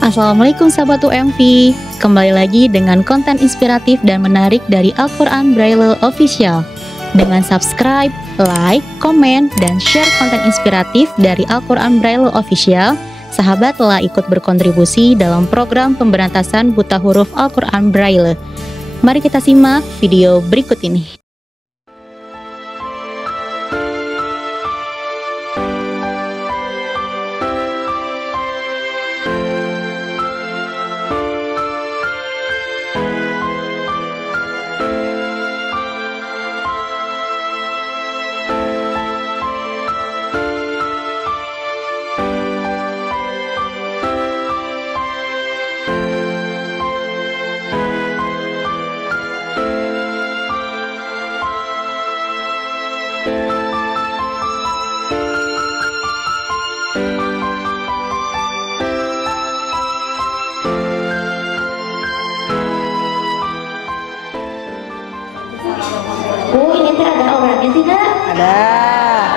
Assalamualaikum sahabat UMV. Kembali lagi dengan konten inspiratif dan menarik dari Al-Quran Braille Official. Dengan subscribe, like, komen, dan share konten inspiratif dari Al-Quran Braille Official, sahabat telah ikut berkontribusi dalam program pemberantasan buta huruf Al-Quran Braille. Mari kita simak video berikut ini. Bu, ini tuh ada orangnya tidak? Ada.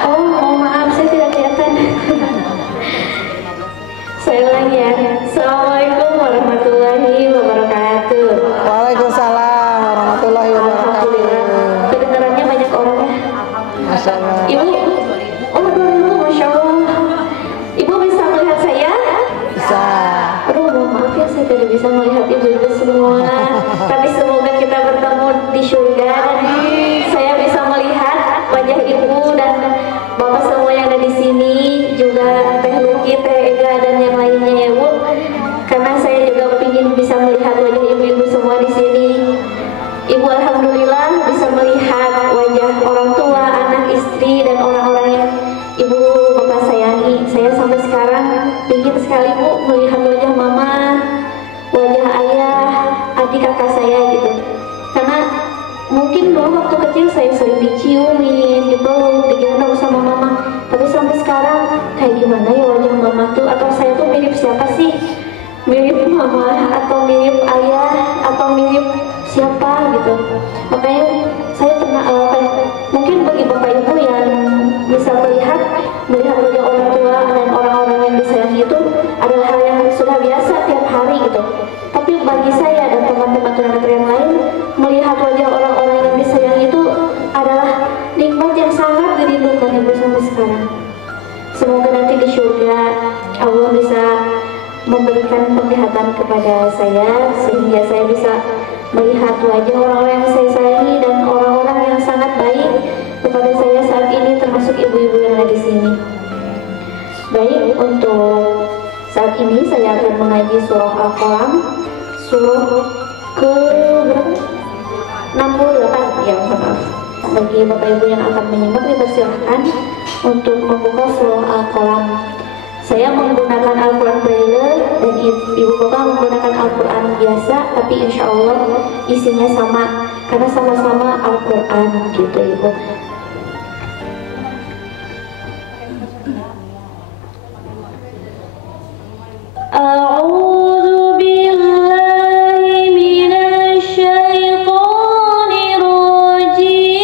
Oh, mohon maaf, saya tidak kelihatan. Saya ulangi ya. Assalamualaikum warahmatullahi wabarakatuh. Waalaikumsalam warahmatullahi wabarakatuh. Alhamdulillah. Kedengarannya banyak orang ya. Masya Allah. Ibu, oh dulu, Masya Allah. Ibu bisa melihat saya? Bisa. Aduh, mohon maaf ya, saya tidak bisa melihat ibu-ibu semua. Tapi semoga kita bertemu di surga dan saya bisa melihat wajah ibu dan bapak semua yang ada di sini, juga Teh Luki, Teh Ega dan yang lainnya ya Bu. Karena saya juga ingin bisa melihat wajah ibu-ibu semua di sini. Ibu alhamdulillah bisa melihat wajah orang tua, anak, istri dan orang-orang yang ibu bapak sayangi. Saya sampai sekarang ingin sekali Bu melihat wajah mama, wajah ayah, adik kakak saya gitu. Karena mungkin dulu waktu kecil saya sering diciumin, dipeluk, digendong sama mama. Tapi sampai sekarang kayak gimana ya wajah mama tuh, atau saya tuh mirip siapa sih? Mirip mama atau mirip ayah atau mirip siapa gitu. Makanya saya pernah mungkin bagi bapak ibu yang bisa melihat wajah orang tua dan orang-orang yang disayangi itu adalah hal yang sudah biasa tiap hari gitu. Tapi bagi saya dan teman-teman tunanetra yang lain, melihat wajah orang-orang yang disayangi itu adalah nikmat yang sangat dirindukan ibu sampai sekarang. Semoga nanti di surga Allah bisa memberikan penglihatan kepada saya sehingga saya bisa melihat wajah orang-orang yang saya sayangi dan orang-orang yang sangat baik kepada saya saat ini, termasuk ibu-ibu yang ada di sini. Baik, untuk saat ini saya akan mengaji surah Al-Qalam, surah ke 68 ya, maaf. Bagi bapak ibu yang akan menyimak, dipersilahkan untuk membuka surah Al-Qalam. Saya menggunakan Al-Quran Braille dan ibu bapak menggunakan Al-Quran biasa, tapi insya Allah isinya sama karena sama-sama Al-Quran gitu ibu. A'udzu billahi minasy syaithanir rajim.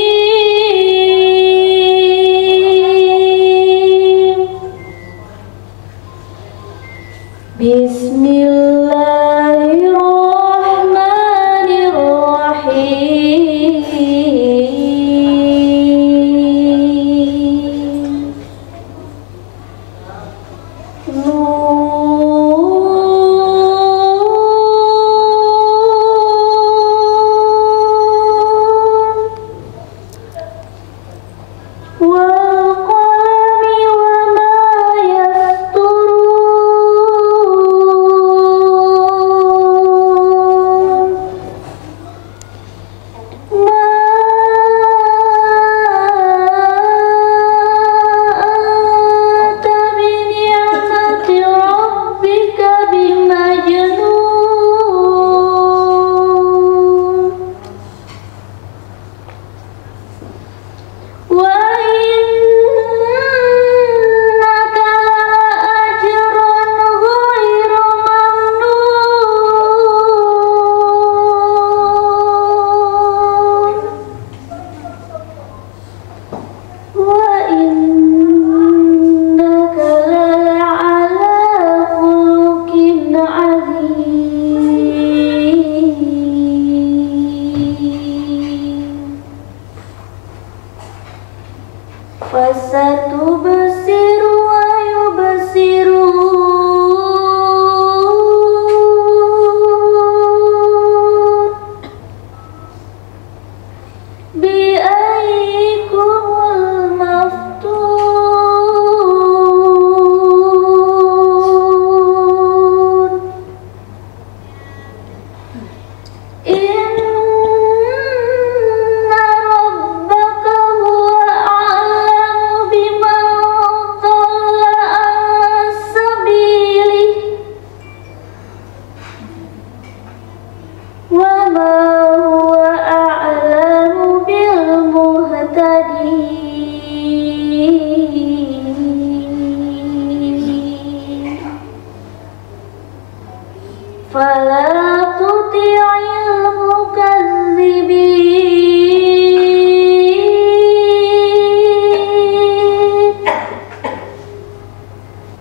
فلا تطع المكذبين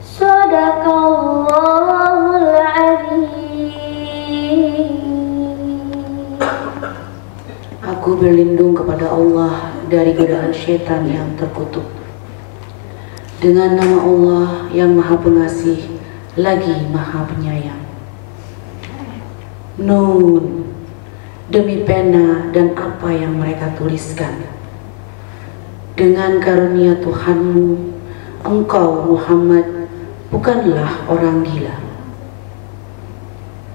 صدق الله العظيم. Aku berlindung kepada Allah dari godaan syaitan yang terkutuk. Dengan nama Allah yang Maha Pengasih lagi Maha Penyayang. Nun, demi pena dan apa yang mereka tuliskan. Dengan karunia Tuhanmu, engkau Muhammad bukanlah orang gila.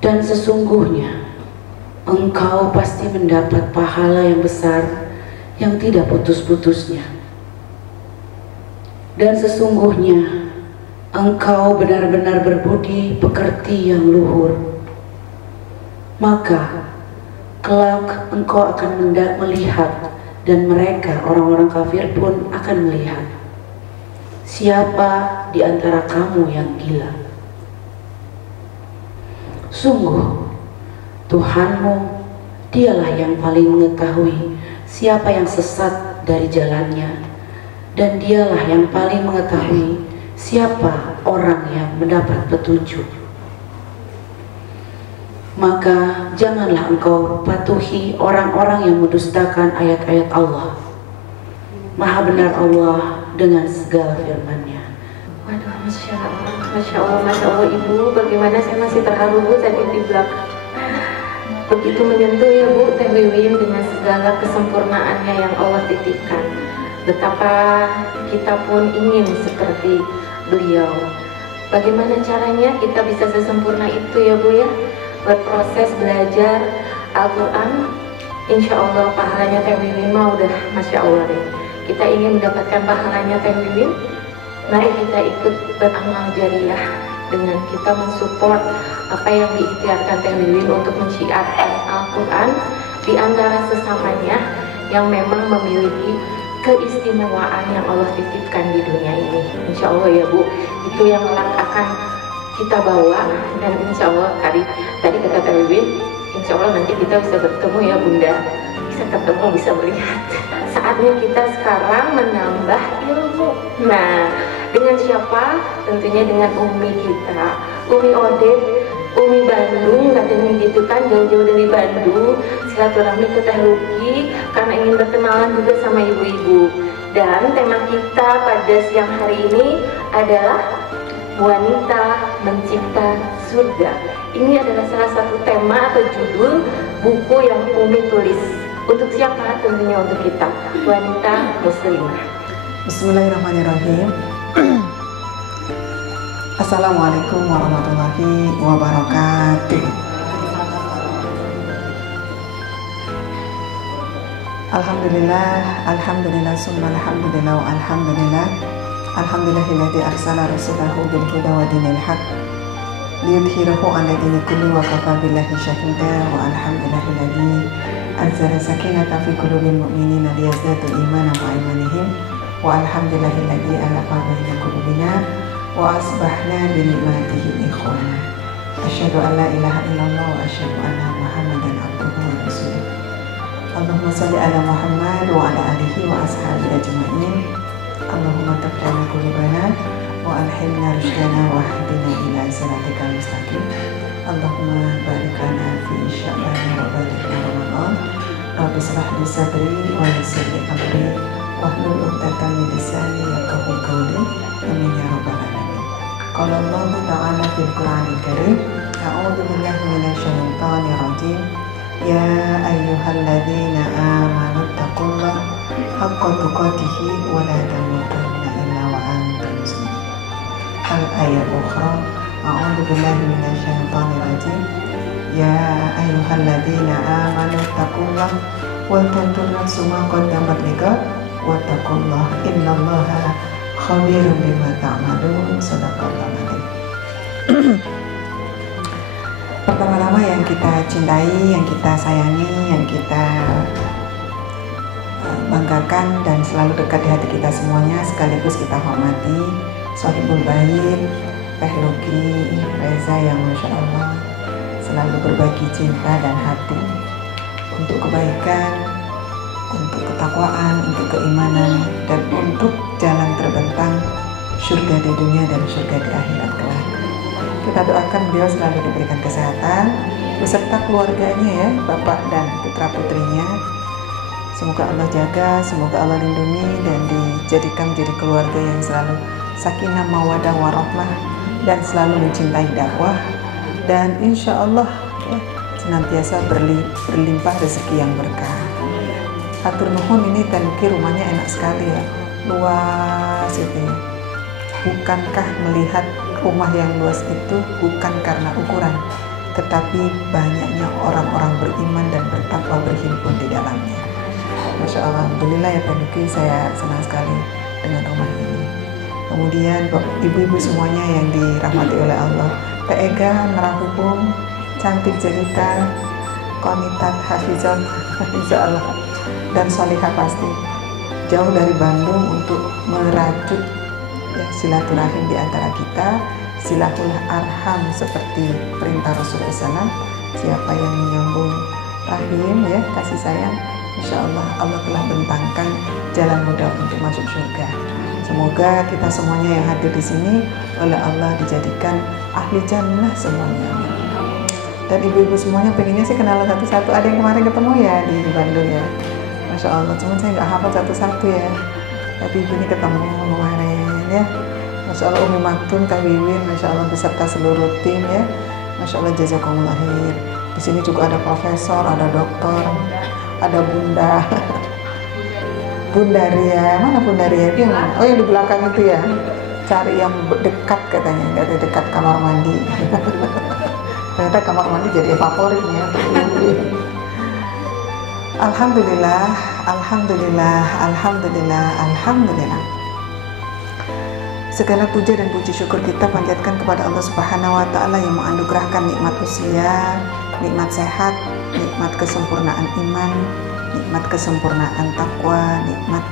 Dan sesungguhnya engkau pasti mendapat pahala yang besar yang tidak putus-putusnya. Dan sesungguhnya engkau benar-benar berbudi pekerti yang luhur. Maka kelak engkau akan melihat, dan mereka orang-orang kafir pun akan melihat, siapa di antara kamu yang gila. Sungguh Tuhanmu, dialah yang paling mengetahui siapa yang sesat dari jalannya, dan dialah yang paling mengetahui siapa orang yang mendapat petunjuk. Maka janganlah engkau patuhi orang-orang yang mendustakan ayat-ayat Allah. Maha benar Allah dengan segala firman-Nya. Waduh, Masya Allah, Masya Allah, Masya Allah. Ibu, bagaimana saya masih terharu Bu tadi di belakang. Begitu menyentuh ya Bu, Teh Wiwin dengan segala kesempurnaannya yang Allah titipkan. Betapa kita pun ingin seperti beliau. Bagaimana caranya kita bisa sesempurna itu ya Bu ya? Berproses belajar Al-Quran, insya Allah pahalanya Teh Wiwin mah udah Masya Allah deh. Kita ingin mendapatkan pahalanya Teh Wiwin, mari kita ikut beramal jariah dengan kita mensupport apa yang diikhtiarkan Teh Wiwin untuk mensyiarkan Al-Quran di antara sesamanya yang memang memiliki keistimewaan yang Allah titipkan di dunia ini. Insya Allah ya Bu, itu yang akan kita bawa, dan insya Allah tadi kata Teh Wiwin, insya Allah nanti kita bisa bertemu ya Bunda, bisa ketemu, bisa melihat. Saatnya kita sekarang menambah ilmu. Nah, dengan siapa? Tentunya dengan Umi kita, Umi Oded, Umi Bandung, katanya gitu kan, jauh-jauh dari Bandung, silaturahmi ke Teh Luki karena ingin berkenalan juga sama ibu-ibu. Dan tema kita pada siang hari ini adalah Wanita Mencipta Surga. Ini adalah salah satu tema atau judul buku yang Umi tulis. Untuk siapa? Tentunya untuk kita, wanita muslimah. Bismillahirrahmanirrahim. Assalamualaikum warahmatullahi wabarakatuh. Alhamdulillah, summa alhamdulillah, wa alhamdulillah. Alhamdulillahilladzi arsala rasulahu bil huda wa dinil haq liyudhhirahu 'ala dini kulli wa kafa billahi shahida. Wa alhamdulillahilladzi anzala sakinata fi qulubil mu'minina liyazdadu imanan ma'a imanihim. Wa alhamdulillahilladzi alafa baina qulubina wa asbahna bi ni'matihi ikhwana. Asyhadu an la ilaha illallah wa asyhadu anna Muhammadan abduhu wa rasuluh. Allahumma shalli ala Muhammad wa ala alihi wa ashabihi ajma'in. Allahumma taqabbal qulubana wa alhimna rushdana wa hdina ila siratikal mustaqim. Allahumma barik lana fi sya'ban wa barik lana Ramadan. Rabbi shrah li sadri wa yassir li amri wahlul 'uqdatam min lisani yafqahu qawli. Amin ya rabbal alamin. Qala Allah ta'ala fil Qur'anil Karim, a'udzu billahi minasy syaithanir rajim. Ya ayyuhalladzina amanu taqullaha haqqa tuqatih wa la tamutunna illa wa antum muslimun. Al-ayat ukhra, a'udzu billahi minasy syaithanir rajim. Ya ayyuhalladzina amanu taqullaha wal tanzur nafsum ma qaddamat lighad wattaqullaha innallaha khabirum bima ta'malun. Shadaqallahu adzim. Pertama-tama yang kita cintai, yang kita sayangi, yang kita banggakan dan selalu dekat di hati kita semuanya, sekaligus kita hormati Sohibul Bait, Teh Luki, Reza yang Masya Allah selalu berbagi cinta dan hati untuk kebaikan, untuk ketakwaan, untuk keimanan, dan untuk jalan terbentang surga di dunia dan surga di akhirat kelak. Kita doakan beliau selalu diberikan kesehatan beserta keluarganya ya, bapak dan putra putrinya. Semoga Allah jaga, semoga Allah lindungi dan dijadikan menjadi keluarga yang selalu sakinah mawadah warahmah dan selalu mencintai dakwah, dan insya Allah ya, senantiasa berlimpah rezeki yang berkah. Hatur nuhun, ini Tanuki rumahnya enak sekali ya, luas itu ya. Bukankah melihat rumah yang luas itu bukan karena ukuran, tetapi banyaknya orang-orang beriman dan bertakwa berhimpun di dalamnya. Masya Allah, alhamdulillah ya Tanuki, saya senang sekali dengan rumah ini. Kemudian ibu-ibu semuanya yang dirahmati oleh Allah, Teh Ega, Merahubung, cantik jelita, Konitat, Hafizah, Hafizah dan Salihah pasti jauh dari Bandung untuk merajut ya, silaturahim di antara kita, silahul arham seperti perintah Rasulullah SAW. Siapa yang menyambung rahim ya, kasih sayang, insya Allah Allah telah bentangkan jalan mudah untuk masuk surga. Semoga kita semuanya yang hadir di sini oleh Allah dijadikan ahli jannah semuanya. Dan ibu-ibu semuanya pengennya sih kenalan satu-satu. Ada yang kemarin ketemu ya di Bandung ya, Masya Allah, cuman saya nggak hafal satu-satu ya. Tapi ibu ini ketemu kemarin ya, Masya Allah. Umi Maktun, Kak Wiwin, Masya Allah, beserta seluruh tim ya, Masya Allah, jazakumullah khair. Di sini juga ada profesor, ada dokter, ada bunda, Bunda Ria. Mana Bunda Ria? Dia mana? Oh yang di belakang itu ya. Cari yang dekat katanya, nggak ada dekat kamar mandi. Ternyata kamar mandi jadi favoritnya. Alhamdulillah, alhamdulillah, alhamdulillah, alhamdulillah. Segala puja dan puji syukur kita panjatkan kepada Allah Subhanahu wa Ta'ala yang menganugerahkan nikmat usia, nikmat sehat, nikmat kesempurnaan iman, nikmat kesempurnaan takwa, nikmat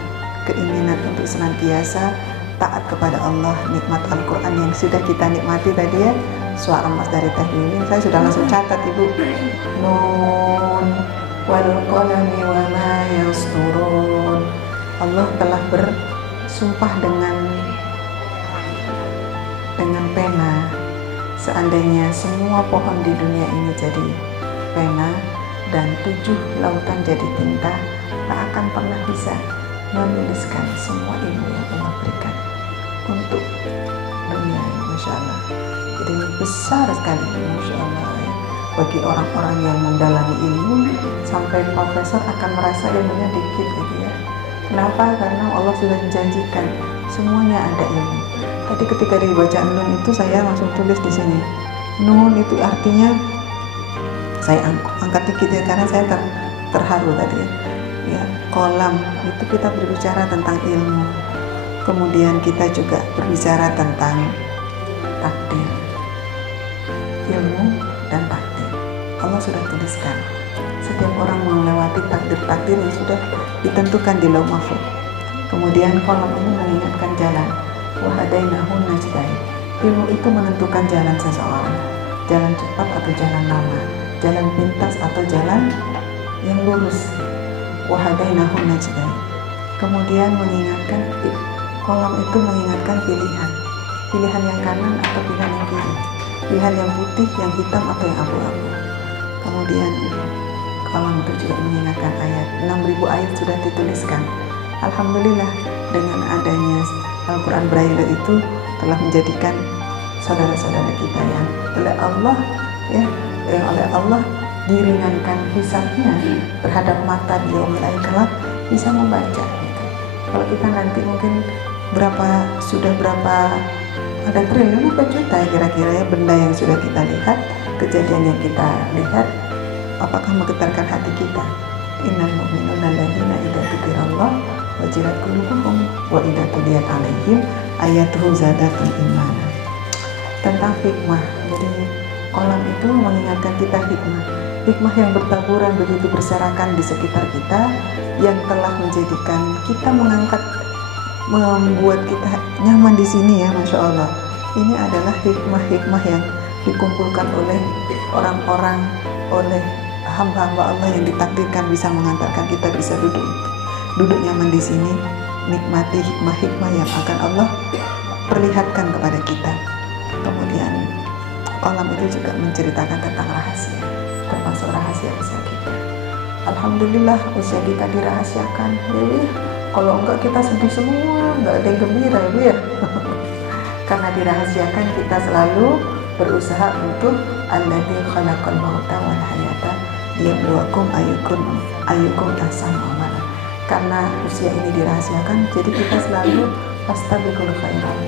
keinginan untuk senantiasa taat kepada Allah, nikmat Al-Quran yang sudah kita nikmati tadi ya, suara emas dari Teh Wiwin. Saya sudah langsung catat Ibu. Nun wal qalami wa ma yasturun. Allah telah bersumpah dengan pena. Seandainya semua pohon di dunia ini jadi pena dan 7 lautan jadi tinta, tak akan pernah bisa menuliskan semua ilmu yang Allah berikan untuk dunia ini. Masya Allah, jadi besar sekali, Masya Allah ya. Bagi orang-orang yang mendalami ilmu sampai profesor akan merasa ilmunya dikit gitu ya. Kenapa? Karena Allah sudah menjanjikan semuanya ada ilmu. Tadi ketika dibaca nun itu saya langsung tulis di sini. Nun itu artinya, saya angkat dikit ya karena saya terharu tadi ya. Kolam itu kita berbicara tentang ilmu, kemudian kita juga berbicara tentang takdir, ilmu dan takdir. Allah sudah tuliskan, setiap orang melewati takdir-takdir yang sudah ditentukan di Lauh Mahfuz. Kemudian kolam ini mengingatkan jalan, wahadainahun najdain. Ilmu itu menentukan jalan seseorang, jalan cepat atau jalan lama, jalan pintas atau jalan yang lurus. Wahadainahun najdain. Kemudian mengingatkan, kolam itu mengingatkan pilihan yang kanan atau pilihan yang kiri, pilihan yang putih, yang hitam atau yang abu-abu. Kemudian kolam itu juga mengingatkan ayat, 6.000 ayat sudah dituliskan. Alhamdulillah, dengan adanya Al-Quran Braille itu telah menjadikan saudara-saudara kita yang oleh Allah ya, yang oleh Allah diringankan hisabnya terhadap mata di yaumil akhir kelak, bisa membaca gitu. Kalau kita nanti mungkin sudah berapa ada triliun apa juta ya kira-kira ya benda yang sudah kita lihat, kejadian yang kita lihat, apakah menggetarkan hati kita? Innal mu'minuna alladzina idza dzukirallah wajilat qulubuhum wa idza tuliyat 'alaihim ayatuhu zadatum imana. Tentang hikmah. Jadi kolam itu mengingatkan kita hikmah yang bertaburan begitu berserakan di sekitar kita, yang telah menjadikan kita membuat kita nyaman di sini ya, Masya Allah. Ini adalah hikmah-hikmah yang dikumpulkan oleh orang-orang, oleh hamba-hamba Allah yang ditakdirkan bisa mengantarkan kita bisa duduk nyaman di sini, nikmati hikmah-hikmah yang akan Allah perlihatkan kepada kita. Kemudian kolam itu juga menceritakan tentang rahasia, termasuk rahasia usia kita. Alhamdulillah usia kita dirahasiakan, ya Bu ya. Kalau enggak kita sedih semua, enggak ada yang gembira ya Bu ya. Karena dirahasiakan kita selalu berusaha untuk alladzi khalaqal mauta wal hayata liyabluwakum ayyukum ahsanu amala. Karena usia ini dirahasiakan, jadi kita selalu fastabiqul khairat.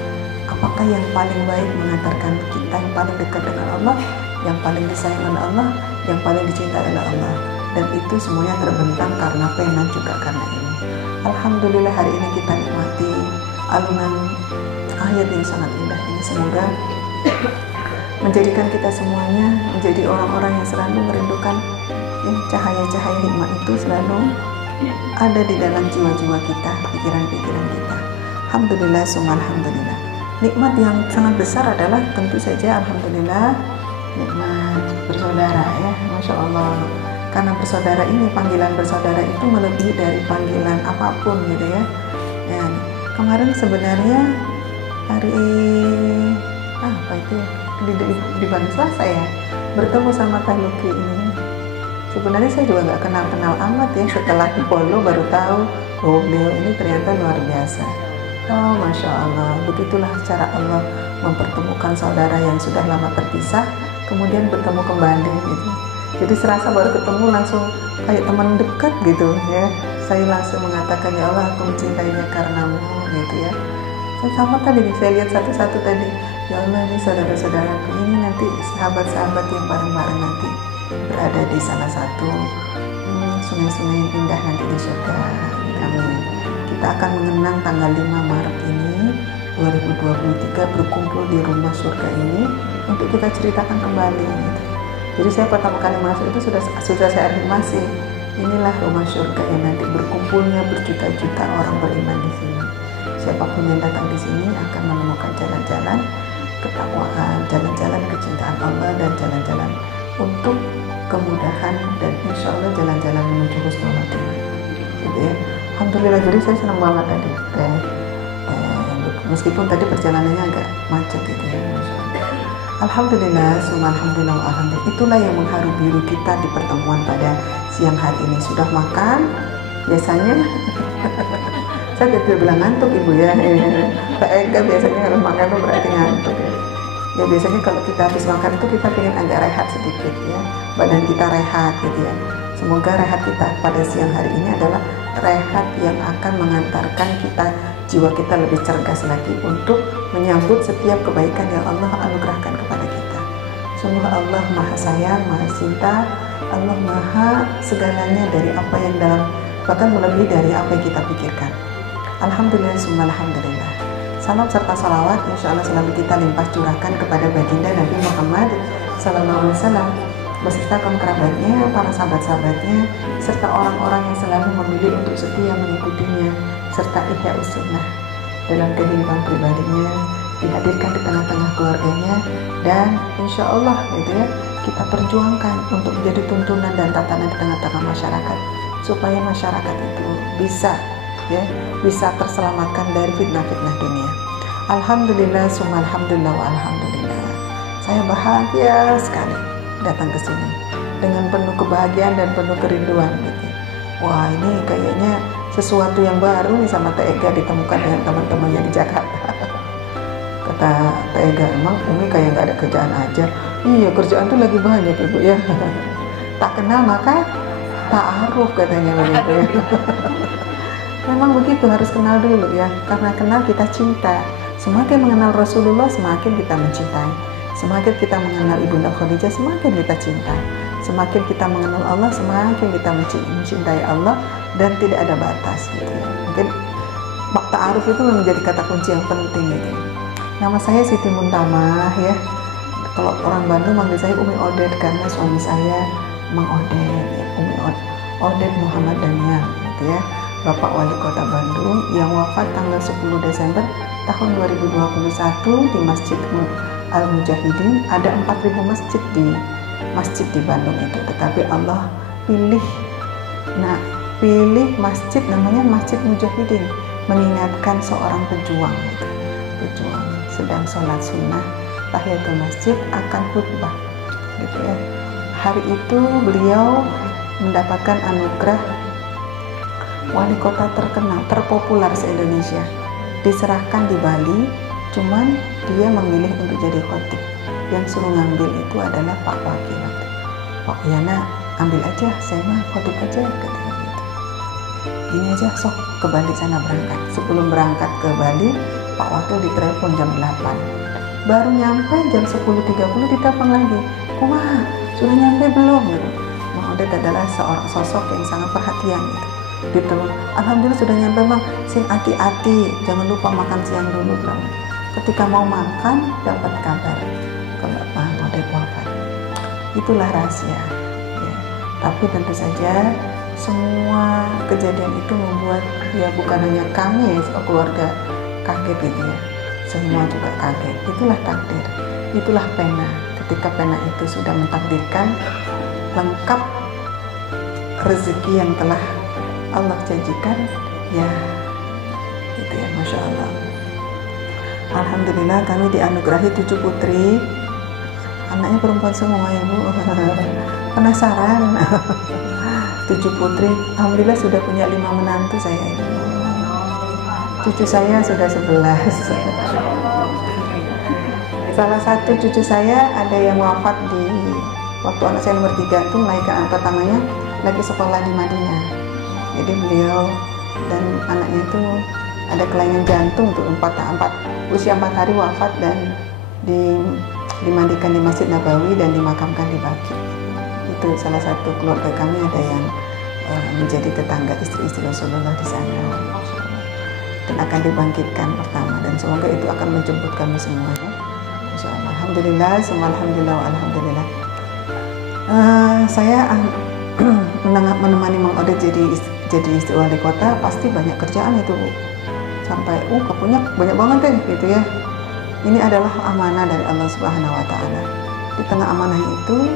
Apakah yang paling baik mengantarkan kita yang paling dekat dengan Allah, yang paling disayang oleh Allah, yang paling dicintai oleh Allah. Dan itu semuanya terbentang karena pena juga karena ini. Alhamdulillah hari ini kita nikmati alunan ayat yang sangat indah ini. Semoga menjadikan kita semuanya menjadi orang-orang yang selalu merindukan cahaya-cahaya hikmah itu selalu ada di dalam jiwa-jiwa kita, pikiran-pikiran kita. Alhamdulillah, summa alhamdulillah. Nikmat yang sangat besar adalah tentu saja alhamdulillah nikmat bersaudara ya, Masya Allah. Karena bersaudara ini, panggilan bersaudara itu melebihi dari panggilan apapun gitu ya. Ya, kemarin sebenarnya hari apa itu di Bandung Selasa ya, bertemu sama Teh Luki ini. Sebenarnya saya juga nggak kenal amat ya, setelah di follow baru tahu oh beliau ini ternyata luar biasa. Oh Masya Allah, begitulah cara Allah mempertemukan saudara yang sudah lama terpisah, kemudian bertemu kembali gitu. Jadi serasa baru ketemu langsung kayak teman dekat gitu ya. Saya langsung mengatakan ya Allah aku mencintainya karenamu gitu ya. Sama tadi saya lihat satu-satu tadi, ya Allah ini saudara-saudaraku ini nanti sahabat-sahabat yang bareng-bareng nanti berada di salah satu sungai-sungai yang indah nanti di surga. Amin. Kita akan mengenang tanggal 5 Maret ini 2023 berkumpul di rumah surga ini untuk kita ceritakan kembali gitu. Jadi saya pertama kali masuk itu sudah saya afirmasi, inilah rumah surga yang nanti berkumpulnya berjuta-juta orang beriman di sini. Siapapun yang datang di sini akan menemukan jalan-jalan ketakwaan, jalan-jalan kecintaan Allah, dan jalan-jalan untuk kemudahan, dan insya Allah jalan-jalan menuju husnul khotimah. Gitu ya. Alhamdulillah, jadi saya senang banget tadi. Meskipun tadi perjalanannya agak macet gitu ya. Alhamdulillah, summa alhamdulillah, alhamdulillah. Itulah yang mengharu biru kita di pertemuan pada siang hari ini. Sudah makan? Biasanya saya tidak bilang ngantuk Ibu ya. Pak Ega biasanya kalau makan itu berarti ngantuk ya. Ya biasanya kalau kita habis makan itu kita pengen agak rehat sedikit ya. Badan kita rehat gitu ya. Semoga rehat kita pada siang hari ini adalah rehat yang akan mengantarkan kita, jiwa kita lebih cergas lagi untuk menyambut setiap kebaikan yang Allah anugerahkan kepada kita. Sungguh Allah Maha Sayang, Maha Cinta, Allah Maha segalanya dari apa yang dalam, bahkan melebihi dari apa yang kita pikirkan. Alhamdulillah, summa alhamdulillah. Salam serta salawat insya Allah selalu kita limpah curahkan kepada baginda Nabi Muhammad SAW beserta kaum kerabatnya, para sahabat-sahabatnya, serta orang-orang yang selalu memilih untuk setia mengikutinya, serta ihya sunnah dalam kehidupan pribadinya, dihadirkan di tengah-tengah keluarganya, dan insya Allah gitu ya, kita perjuangkan untuk menjadi tuntunan dan tatanan di tengah-tengah masyarakat, supaya masyarakat itu bisa terselamatkan dari fitnah-fitnah dunia. Alhamdulillah, summa alhamdulillah, alhamdulillah. Saya bahagia sekali datang ke sini dengan penuh kebahagiaan dan penuh kerinduan gitu. Wah, ini kayaknya sesuatu yang baru nih sama Teh Ega ditemukan dengan teman-temannya di Jakarta. Kata Teh Ega, emang Umi kayak nggak ada kerjaan aja. Iya, kerjaan tuh lagi banyak Ibu ya. Tak kenal maka ta'aruf katanya begitu ya. Memang begitu, harus kenal dulu ya. Karena kenal kita cinta. Semakin mengenal Rasulullah semakin kita mencintai. Semakin kita mengenal Ibunda Khadijah semakin kita cinta. Semakin kita mengenal Allah semakin kita mencintai Allah, dan tidak ada batas gitu ya. Mungkin ta'aruf itu menjadi kata kunci yang penting gitu. Nama saya Siti Muntamah ya. Kalau orang Bandung manggil saya Umi Odet karena suami saya Mang Odet ya. Umi Odet Muhammad Daniel gitu ya. Bapak Wali Kota Bandung yang wafat tanggal 10 Desember tahun 2021 di Masjid Al-Mujahidin, ada 4.000 masjid di Bandung itu, tetapi Allah pilih masjid namanya Masjid Mujahidin, mengingatkan seorang pejuang gitu. Pejuang sedang sholat sunnah tahiyatul masjid akan khutbah gitu ya. Hari itu beliau mendapatkan anugerah wali kota terkenal, terpopuler se-Indonesia, diserahkan di Bali, cuman dia memilih untuk jadi khotib. Yang suruh ngambil itu adalah Pak Wakil. Pak Yana, ambil aja, saya mah khotib aja, katanya gitu. Ini aja, sok ke Bali sana berangkat. Sebelum berangkat ke Bali, Pak Wakil ditelepon jam 8. Baru nyampe jam 10.30 ditelepon lagi. Wah, sudah nyampe belum? Gitu. Bang Odet adalah seorang sosok yang sangat perhatian gitu. Ditelepon, alhamdulillah sudah nyampe bang, sing hati-hati, jangan lupa makan siang dulu bang. Ketika mau makan, dapat kabar kalau Bang Odet wafat. Itulah rahasia ya. Tapi tentu saja semua kejadian itu membuat ya bukan hanya kami ya keluarga kaget gitu ya, semua juga kaget. Itulah takdir, itulah pena. Ketika pena itu sudah mentakdirkan, lengkap rezeki yang telah Allah janjikan ya, gitu ya, Masya Allah. Alhamdulillah kami dianugerahi 7 putri, anaknya perempuan semua ya Bu. Penasaran? 7 putri, alhamdulillah sudah punya 5 menantu saya Ibu. Cucu saya sudah 11. Salah satu cucu saya ada yang wafat di waktu anak saya nomor 3 itu melahirkan anak pertamanya lagi sekolah di Madinah. Jadi beliau dan anaknya itu ada kelainan jantung tuh, usia 4 hari wafat dan dimandikan di Masjid Nabawi dan dimakamkan di Baqi. Itu salah satu keluarga kami ada yang menjadi tetangga istri-istri Rasulullah di sana. Dan akan dibangkitkan pertama, dan semoga itu akan menjemput kami semuanya. Insyaallah. Alhamdulillah, semua alhamdulillah, alhamdulillah. Saya menemani Mang Odet jadi istri wali kota, pasti banyak kerjaan itu Bu. Sampai kapunya banyak banget deh gitu ya. Ini adalah amanah dari Allah Subhanahu wa taala. Di tengah amanah itu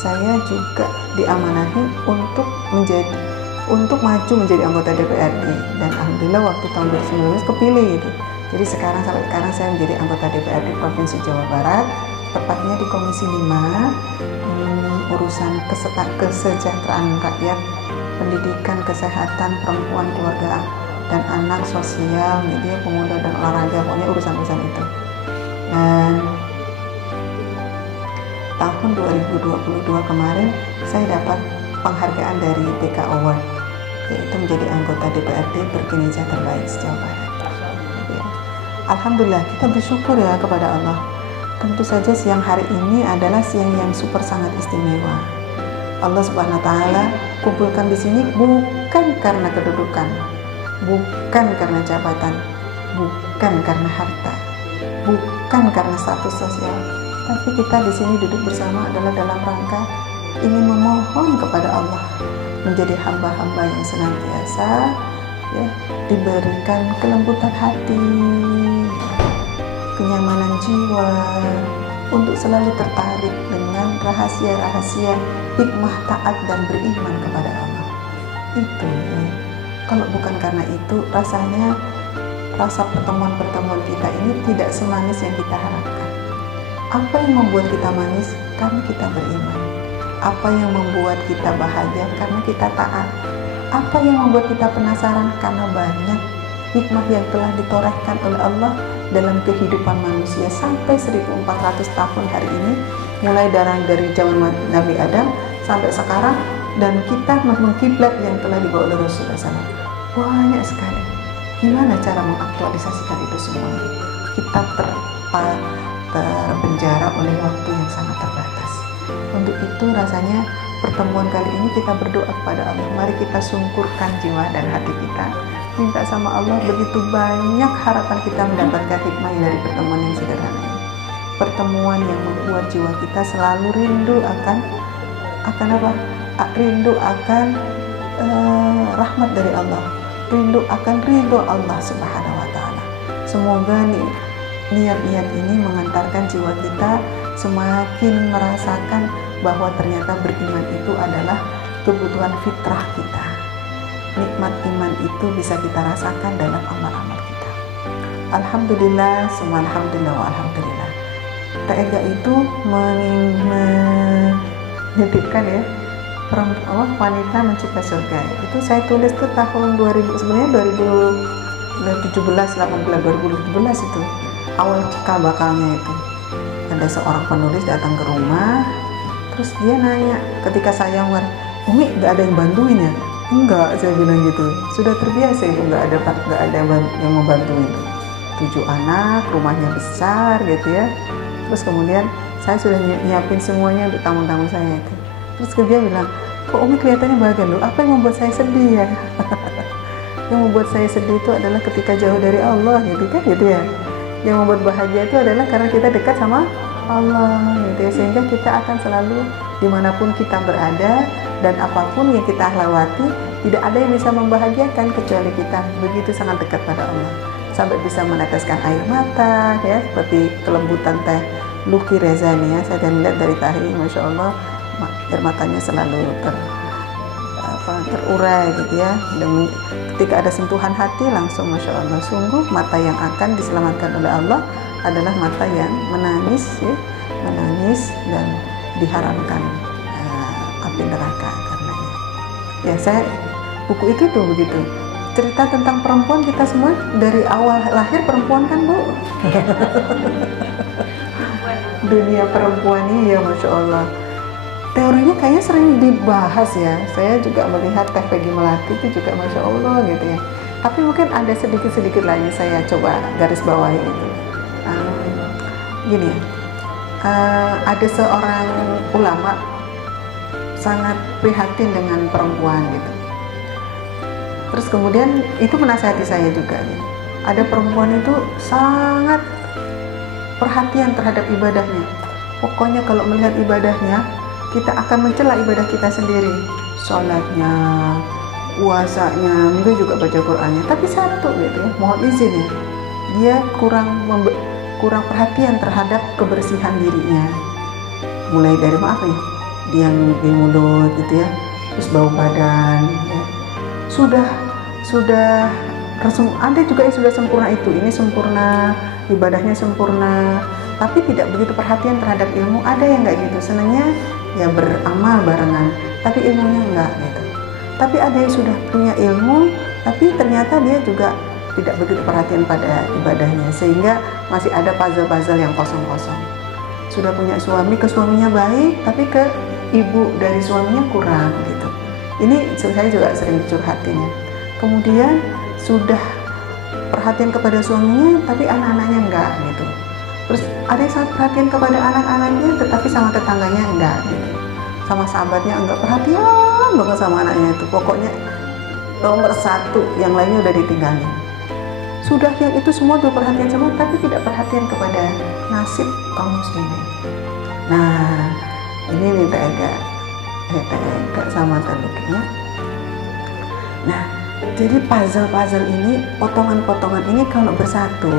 saya juga diamanahi untuk maju menjadi anggota DPRD, dan alhamdulillah waktu tahun 2019 kepilih gitu. Jadi sampai sekarang saya menjadi anggota DPRD Provinsi Jawa Barat, tepatnya di Komisi 5, urusan kesejahteraan rakyat, pendidikan, kesehatan, perempuan, keluarga, dan anak, sosial, media, pemuda, dan olahraga, pokoknya urusan-urusan itu. Dan tahun 2022 kemarin saya dapat penghargaan dari BK Award, yaitu menjadi anggota DPRD berkinerja terbaik se-Jawa Barat. Ya. Alhamdulillah, kita bersyukur ya kepada Allah. Tentu saja siang hari ini adalah siang yang super sangat istimewa. Allah Subhanahu wa taala kumpulkan di sini bukan karena kedudukan, bukan karena jabatan, bukan karena harta, bukan karena status sosial, tapi kita di sini duduk bersama adalah dalam rangka ingin memohon kepada Allah, menjadi hamba-hamba yang senantiasa ya, diberikan kelembutan hati, kenyamanan jiwa, untuk selalu tertarik dengan rahasia-rahasia hikmah taat dan beriman kepada Allah. Itu ya. Kalau bukan karena itu, rasanya rasa pertemuan-pertemuan kita ini tidak semanis yang kita harapkan. Apa yang membuat kita manis? Karena kita beriman. Apa yang membuat kita bahagia? Karena kita taat. Apa yang membuat kita penasaran? Karena banyak hikmah yang telah ditorehkan oleh Allah dalam kehidupan manusia sampai 1400 tahun hari ini, mulai dari zaman Nabi Adam sampai sekarang, dan kita mengkiblat yang telah dibawa oleh Rasulullah SAW. Banyak sekali. Gimana cara mengaktualisasikan itu semua? Kita terpenjara oleh waktu yang sangat terbatas. Untuk itu rasanya pertemuan kali ini kita berdoa kepada Allah. Mari kita sungkurkan jiwa dan hati kita, minta sama Allah, begitu banyak harapan kita mendapatkan hikmah dari pertemuan yang sederhana ini. Pertemuan yang membuat jiwa kita selalu rindu akan apa? Rindu akan rahmat dari Allah, rindu akan ridho Allah Subhanahu wa taala. Semoga nih niat-niat ini mengantarkan jiwa kita semakin merasakan bahwa ternyata beriman itu adalah kebutuhan fitrah kita. Nikmat iman itu bisa kita rasakan dalam amal-amal kita. Alhamdulillah, semua alhamdulillah wa alhamdulillah. TEGA itu menitipkan ya, wanita mencipta surga. Itu saya tulis tuh tahun 2000, sebenarnya 2017 itu awal cikal bakalnya itu. Ada seorang penulis datang ke rumah, terus dia nanya ketika saya Umi nggak ada yang bantuin ya? Enggak, saya bilang gitu. Sudah terbiasa itu, nggak ada yang mau bantuin. 7 anak, rumahnya besar gitu ya. Terus kemudian saya sudah nyiapin semuanya untuk tamu-tamu saya itu. Terus dia bilang, kok Umi kelihatannya bahagia loh? Apa yang membuat saya sedih ya? Yang membuat saya sedih itu adalah ketika jauh dari Allah gitu kan, gitu ya. Yang membuat bahagia itu adalah karena kita dekat sama Allah gitu ya, sehingga kita akan selalu dimanapun kita berada dan apapun yang kita lewati, tidak ada yang bisa membahagiakan kecuali kita begitu sangat dekat pada Allah, sampai bisa meneteskan air mata ya, seperti kelembutan teh Luki Rezani ya. Saya lihat dari tadi, Masya Allah, air matanya selalu terurai gitu ya, dan ketika ada sentuhan hati langsung Masya Allah, sungguh mata yang akan diselamatkan oleh Allah adalah mata yang menangis ya, menangis dan diharamkan api neraka karenanya. Ya, saya buku itu tuh begitu, cerita tentang perempuan kita semua dari awal lahir perempuan kan Bu. Dunia perempuan ini ya Masya Allah. Teorinya kayaknya sering dibahas ya. Saya juga melihat Teh Peggy Melati itu juga Masya Allah gitu ya. Tapi mungkin ada sedikit-sedikit lagi saya coba garis bawahi itu. Gini ya, ada seorang ulama sangat prihatin dengan perempuan gitu. Terus kemudian itu menasihati saya juga nih. Ada perempuan itu sangat perhatian terhadap ibadahnya. Pokoknya kalau melihat ibadahnya, kita akan mencela ibadah kita sendiri. Sholatnya, puasanya, mungkin juga baca Qur'annya. Tapi satu gitu ya, mohon izin ya, dia kurang perhatian terhadap kebersihan dirinya. Mulai dari maaf nih, dia di mulut gitu ya, terus bau badan ya. Sudah ada juga yang sudah sempurna itu, ini sempurna, ibadahnya sempurna, tapi tidak begitu perhatian terhadap ilmu. Ada yang nggak gitu, senangnya ya beramal barengan, tapi ilmunya enggak gitu. Tapi ada yang sudah punya ilmu, tapi ternyata dia juga tidak begitu perhatian pada ibadahnya, sehingga masih ada puzzle-puzzle yang kosong-kosong. Sudah punya suami, ke suaminya baik, tapi ke ibu dari suaminya kurang gitu. Ini saya juga sering curhatinya. Kemudian sudah perhatian kepada suaminya, tapi anak-anaknya enggak gitu. Terus ada yang sangat perhatian kepada anak-anaknya, tetapi sama tetangganya enggak gitu. Sama sahabatnya enggak perhatian banget sama anaknya itu. Pokoknya nomor 1, yang lainnya udah ditinggalin. Sudah yang itu semua udah perhatian semua, tapi tidak perhatian kepada nasib kaum muslimin. Nah, ini nih TEGA sama Talukinya. Nah, jadi puzzle-puzzle ini, potongan-potongan ini kalau bersatu,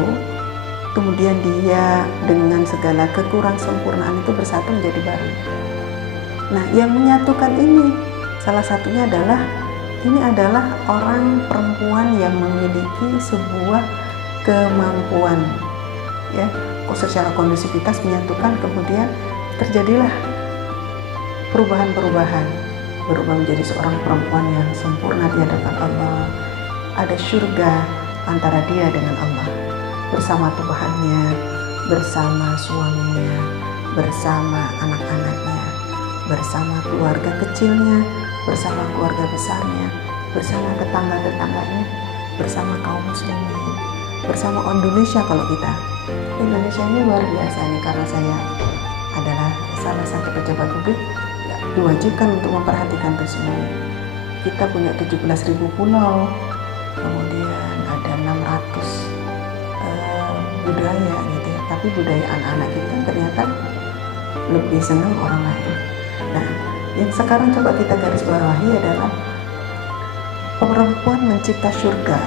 kemudian dia dengan segala kekurang sempurnaan itu bersatu menjadi baru. Nah, yang menyatukan ini salah satunya adalah orang perempuan yang memiliki sebuah kemampuan ya, secara kondusivitas menyatukan, kemudian terjadilah perubahan-perubahan, berubah menjadi seorang perempuan yang sempurna di hadapan Allah. Ada surga antara dia dengan Allah, bersama Tuhannya, bersama suaminya, bersama anak-anaknya, bersama keluarga kecilnya, bersama keluarga besarnya, bersama tetangga-tetangganya, bersama kaum muslimin, bersama Indonesia. Kalau kita Indonesia ini luar biasa nih, karena saya adalah salah satu pejabat publik, diwajibkan untuk memperhatikan itu semua. Kita punya 17.000 pulau, kemudian ada 600 budaya gitu ya, tapi budaya anak-anak kita ternyata lebih senang orang lain. Nah, yang sekarang coba kita garis bawahi adalah perempuan mencipta surga.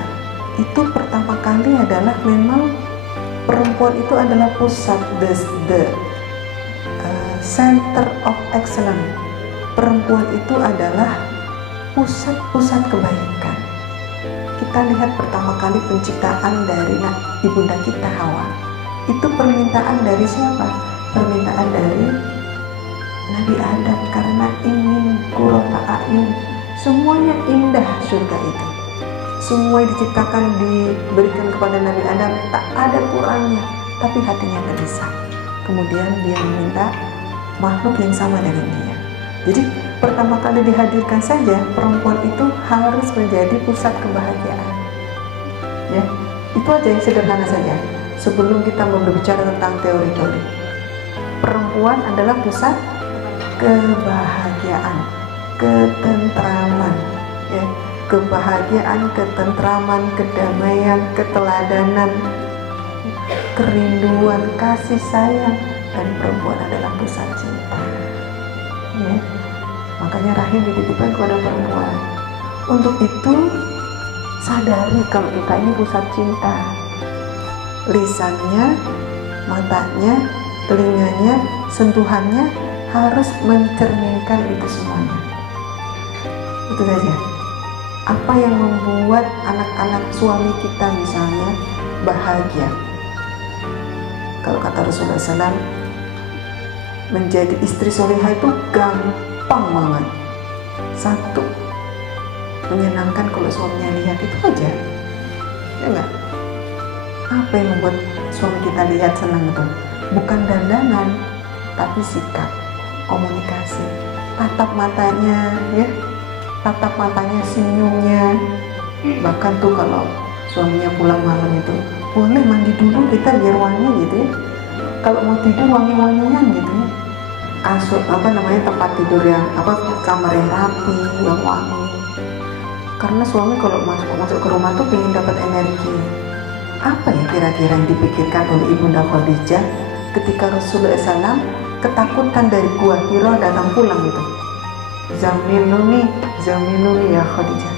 Itu pertama kali adalah memang perempuan itu adalah pusat, the center of excellence. Perempuan itu adalah pusat-pusat kebaikan. Kita lihat pertama kali penciptaan dari ibunda kita Hawa. Itu permintaan dari siapa? Permintaan dari Nabi Adam, karena ingin qurrata a'yun. Semuanya indah surga itu. Semua diciptakan, diberikan kepada Nabi Adam, tak ada kurangnya, tapi hatinya gelisah. Kemudian dia meminta makhluk yang sama dengan dia. Jadi pertama kali dihadirkan saja perempuan itu harus menjadi pusat kebahagiaan. Ya, itu aja yang sederhana saja. Sebelum kita berbicara tentang teori-teori, perempuan adalah pusat kebahagiaan, ketentraman, ya, kebahagiaan, ketentraman, kedamaian, keteladanan, kerinduan, kasih sayang, dan perempuan adalah pusat cinta. Ya. Makanya rahim dititipkan kepada perempuan. Untuk itu sadari kalau kita ini pusat cinta. Lisannya, matanya, telinganya, sentuhannya harus mencerminkan itu semuanya. Itu saja. Apa yang membuat anak-anak suami kita misalnya bahagia? Kalau kata Rasulullah SAW, menjadi istri solehah itu gampang banget. Satu, menyenangkan kalau suaminya lihat, itu aja. Ya enggak? Apa yang membuat suami kita lihat senang itu? Bukan dandanan, tapi sikap, komunikasi, tatap matanya, ya, tatap matanya, senyumnya. Bahkan tuh kalau suaminya pulang malam itu, boleh mandi dulu kita biar wangi gitu ya. Kalau mau tidur wangi-wangian gitu ya. Tempat tidur yang kamar yang rapi, yang wangi. Karena suami kalau masuk ke rumah tuh pengen dapat energi. Apa ya kira-kira yang dipikirkan oleh Ibunda Khadijah ketika Rasulullah SAW ketakutan dari Gua Hira datang pulang itu? Zamiluni ya Khadijah.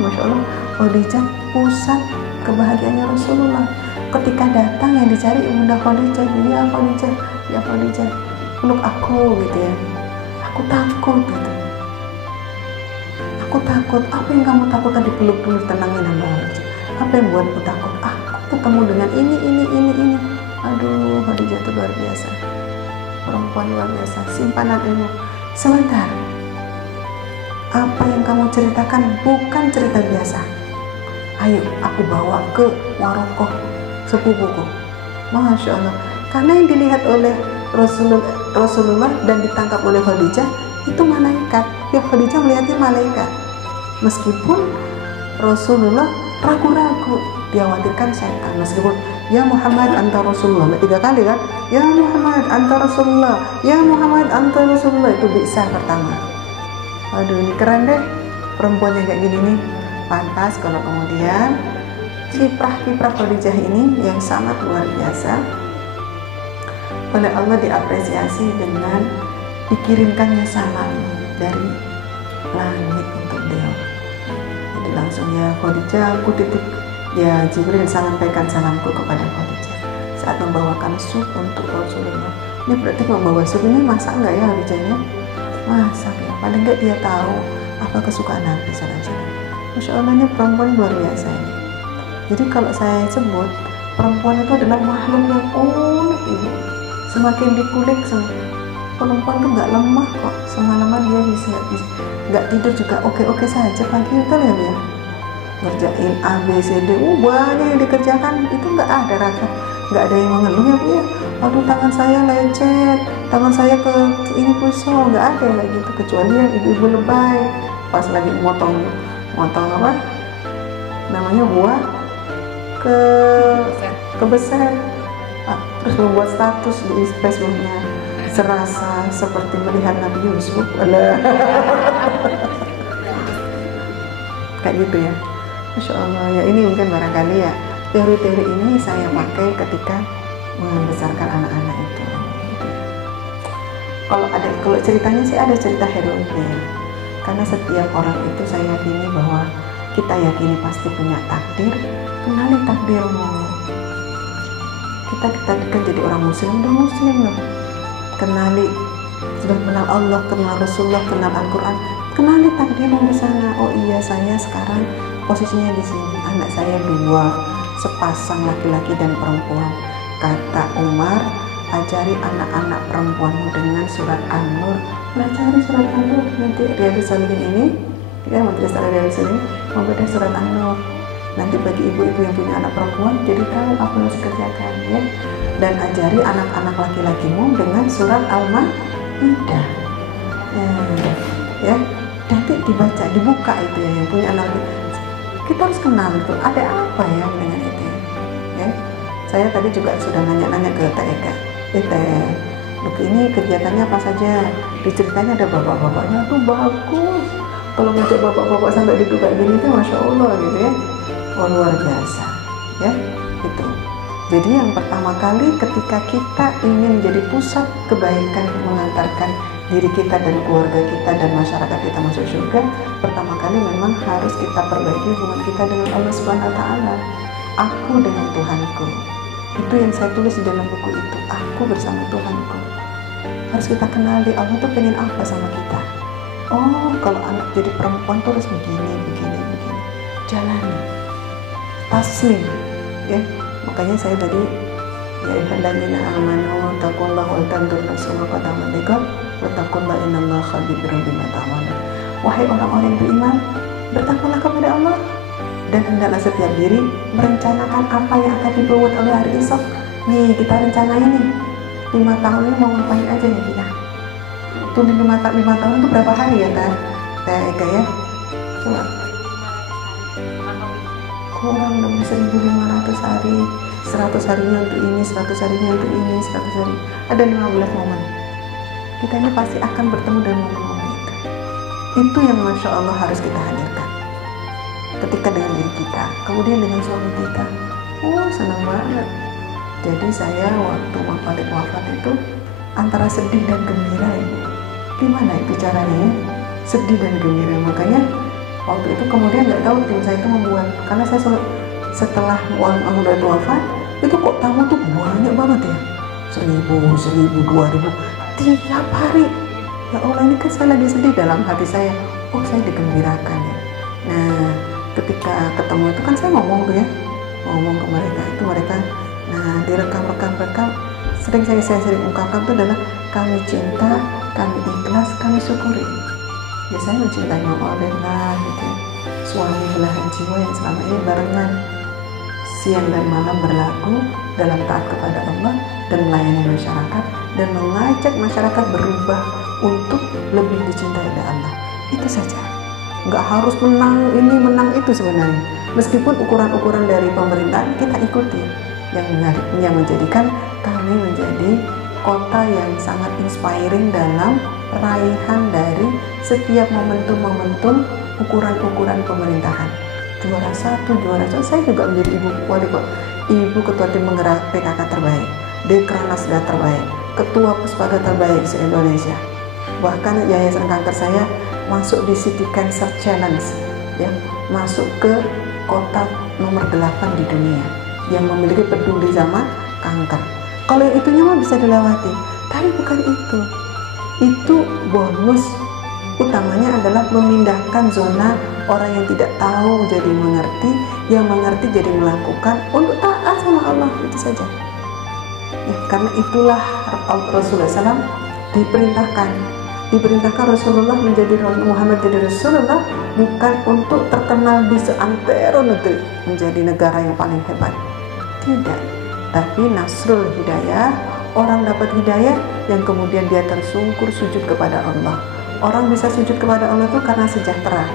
Masya Allah, Khadijah pusat kebahagiaannya Rasulullah. Ketika datang yang dicari Ibunda Khadijah, ya Khadijah, peluk aku gitu ya. Aku takut gitu. Aku takut. Apa yang kamu takut? Tadi peluk dulu, tenangin sama Khadijah. Apa yang buatmu takut? Aku ketemu dengan ini. Aduh, Khadijah itu luar biasa. Perempuan luar biasa, simpanan ilmu. Sebentar. Apa yang kamu ceritakan bukan cerita biasa. Ayo, aku bawa ke warokoh sepupuku. Masya Allah. Karena yang dilihat oleh Rasulullah dan ditangkap oleh Khadijah itu malaikat. Ya, Khadijah melihatnya malaikat. Meskipun Rasulullah ragu-ragu, dikhawatirkan setan. Meskipun ya Muhammad anta Rasulullah 3 kali kan, ya Muhammad anta Rasulullah, ya Muhammad anta Rasulullah, itu bisa pertama. Aduh, ini keren deh perempuan yang kayak gini nih. Pantas kalau kemudian kiprah Khadijah ini yang sangat luar biasa oleh Allah diapresiasi dengan dikirimkannya salam dari langit untuk beliau. Jadi langsung, ya Khadijah, aku titip, ya Jibril sampaikan salamku kepada Khadijah saat membawakan sup untuk Rasulullah. Ini berarti membawa sup ini masak enggak ya Khadijahnya? Masak ya, paling enggak dia tahu apa kesukaan Nabi SAW. Masya Allah, ini perempuan luar biasa ini. Jadi kalau saya sebut perempuan itu adalah makhluk yang unik ini. Semakin dikulik, perempuan tuh nggak lemah kok. Semalaman dia bisa nggak tidur juga oke saja pagi itu ya. Ngerjain A, B, C, D, banyak yang dikerjakan, itu nggak ada rasa, nggak ada yang mengeluh ya Bu ya. Aduh, tangan saya lecet, tangan saya ke ini pusing, nggak ada yang gitu. Kecuali yang ibu-ibu lebay pas lagi motong apa namanya buah kebeset, terus membuat status di Facebooknya, serasa seperti melihat Nabi Yusuf. Kayak gitu ya. Masya Allah, ya ini mungkin barangkali ya teori-teori ini saya pakai ketika membesarkan anak-anak itu. Kalau ceritanya sih ada cerita heroiknya, karena setiap orang itu saya yakini bahwa kita yakini pasti punya takdir. Kenali takdirmu. Kita ditadikan jadi orang muslim, udah muslim loh. Kenali, sudah kenal Allah, kenal Rasulullah, kenal Al-Quran, kenali takdirmu di sana. Oh iya, saya sekarang posisinya di sini. Anak saya 2, sepasang laki-laki dan perempuan. Kata Umar, ajari anak-anak perempuanmu dengan surat An-Nur. Pelajari surat An-Nur. Nanti Riyadhus Shalihin ini, ya Majelis Riyadhus Shalihin membedah surat An-Nur. Nanti bagi ibu-ibu yang punya anak perempuan, jadi tahu apa yang harus dikerjakan, ya. Dan ajari anak-anak laki-lakimu dengan surat Al-Maidah. Ya, nanti dibaca, dibuka itu ya, yang punya anak. Kita harus kenal itu, ada apa ya dengan itu, ya. Saya tadi juga sudah nanya-nanya ke TEK. Look, ini kegiatannya apa saja? Diceritanya ada bapak-bapaknya tuh bagus. Kalau ngajak bapak-bapak sampai duduk kayak gini tuh Masya Allah gitu ya. Oh, luar biasa, ya itu. Jadi yang pertama kali ketika kita ingin menjadi pusat kebaikan, mengantarkan diri kita dan keluarga kita dan masyarakat kita masuk surga, pertama kali memang harus kita perbaiki hubungan kita dengan Allah Subhanahu Wa Taala. Aku dengan Tuhanku. Itu yang saya tulis di dalam buku itu. Aku bersama Tuhanku. Harus kita kenali Allah tuh pengen apa sama kita. Oh, kalau anak jadi perempuan tuh harus begini. Jalani. Taslim, ya. Makanya saya tadi, ya ayyuhalladzina amanu taqullaha wal tanzur nafsum ma qaddamat lighad wa taqullaha innallaha khabirum bima ta'malun. Wahai orang-orang yang beriman, bertakwalah kepada Allah dan hendaklah setiap diri merencanakan apa yang akan diperbuat oleh hari esok. Nih, kita rencanain nih 5 tahun ini mau ngapain aja nih kita. Tuh 5 tahun itu berapa hari ya Teh Eka ya? Coba. Kurang lebih 1.500 hari, 100 harinya untuk ini, 100 harinya untuk ini, 100 hari. Ada 15 momen. Kita ini pasti akan bertemu dengan momen-momen itu. Itu yang Masya Allah harus kita hadirkan. Ketika dengan diri kita, kemudian dengan suami kita. Oh, senang banget. Jadi saya waktu wafat itu antara sedih dan gembira ya. Gimana itu caranya ya? Sedih dan gembira. Makanya waktu itu kemudian nggak tahu tim saya itu membuat, karena saya setelah udah wafat itu kok tamu tuh banyak banget ya, 1.000, 2.000 tiap hari. Ya Allah, ini kan saya lagi sedih dalam hati saya. Oh, saya digembirakan ya. Nah, ketika ketemu itu kan saya ngomong tuh ya, ngomong ke mereka itu mereka, nah direkam sering saya ungkapkan itu adalah kami cinta, kami ikhlas, kami syukuri. Ya, saya mencintai Allah gitu. Suami belahan jiwa yang selama ini barengan siang dan malam berlaku dalam taat kepada Allah dan melayani masyarakat dan mengajak masyarakat berubah untuk lebih dicintai oleh Allah. Itu saja. Nggak harus menang ini menang itu sebenarnya. Meskipun ukuran-ukuran dari pemerintahan kita ikuti, yang menjadikan kami menjadi kota yang sangat inspiring dalam raihan dari setiap momentum-momentum ukuran-ukuran pemerintahan. Juara 1, juara 2. Saya juga menjadi ibu ketua tim penggerak PKK terbaik, Dekranasda terbaik, ketua Puspaga terbaik se-Indonesia. Bahkan yayasan kanker saya masuk di City Cancer Challenge, ya, masuk ke kota nomor 8 di dunia yang memiliki peduli sama kanker. Kalau yang itunya mah bisa dilewati, tapi bukan itu. Itu bonus utamanya adalah memindahkan zona orang yang tidak tahu jadi mengerti, yang mengerti jadi melakukan untuk taat sama Allah. Itu saja ya, karena itulah Rasulullah SAW diperintahkan Rasulullah menjadi Muhammad jadi Rasulullah bukan untuk terkenal di seantero negeri menjadi negara yang paling hebat, tidak, tapi nasrul hidayah, orang dapat hidayah yang kemudian dia tersungkur sujud kepada Allah. Orang bisa sujud kepada Allah itu karena sejahtera,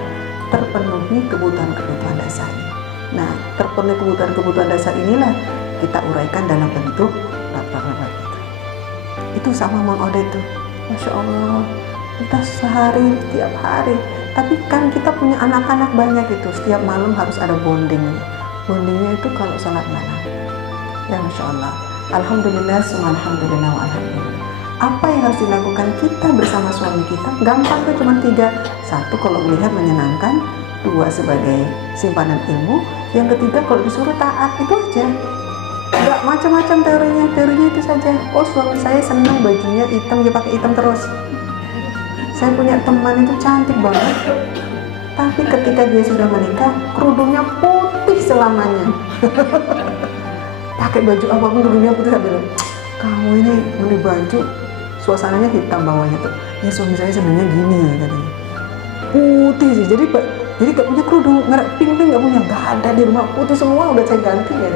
terpenuhi kebutuhan-kebutuhan dasarnya. Nah, terpenuhi kebutuhan dasar inilah kita uraikan dalam bentuk rapat-rapat itu. Itu sama Mang Ode itu, Masya Allah, kita sehari, tiap hari. Tapi kan kita punya anak-anak banyak itu, setiap malam harus ada bondingnya. Bondingnya itu kalau salat malam. Ya Masya Allah. Alhamdulillah, semua alhamdulillah wa alhamdulillah. Apa yang harus dilakukan kita bersama suami kita? Gampang tuh, cuma 3. 1, kalau melihat menyenangkan. 2, sebagai simpanan ilmu. Yang ketiga, kalau disuruh taat, itu aja. Enggak, macam-macam teorinya itu saja. Oh, suami saya senang bajunya hitam, dia pakai hitam terus. Saya punya teman itu cantik banget, tapi ketika dia sudah menikah, kerudungnya putih selamanya. Pakai baju apapun kerudungnya putih. Saya bilang, kamu ini beli baju suasananya hitam bawahnya tuh. Ya suami saya sebenarnya gini ya katanya. Putih sih, jadi gak punya kerudung merek pink gak punya, gak ada di rumah, putih semua udah saya ganti ya.